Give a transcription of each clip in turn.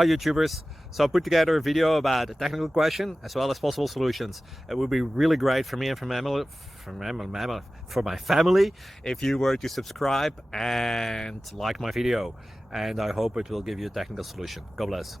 Hi YouTubers. So I put together a video about a technical question as well as possible solutions. It would be really great for me and for my family if you were to subscribe and like my video. And I hope it will give you a technical solution. God bless.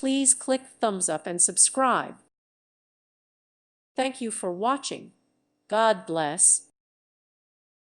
Please click thumbs up and subscribe. Thank you for watching. God bless.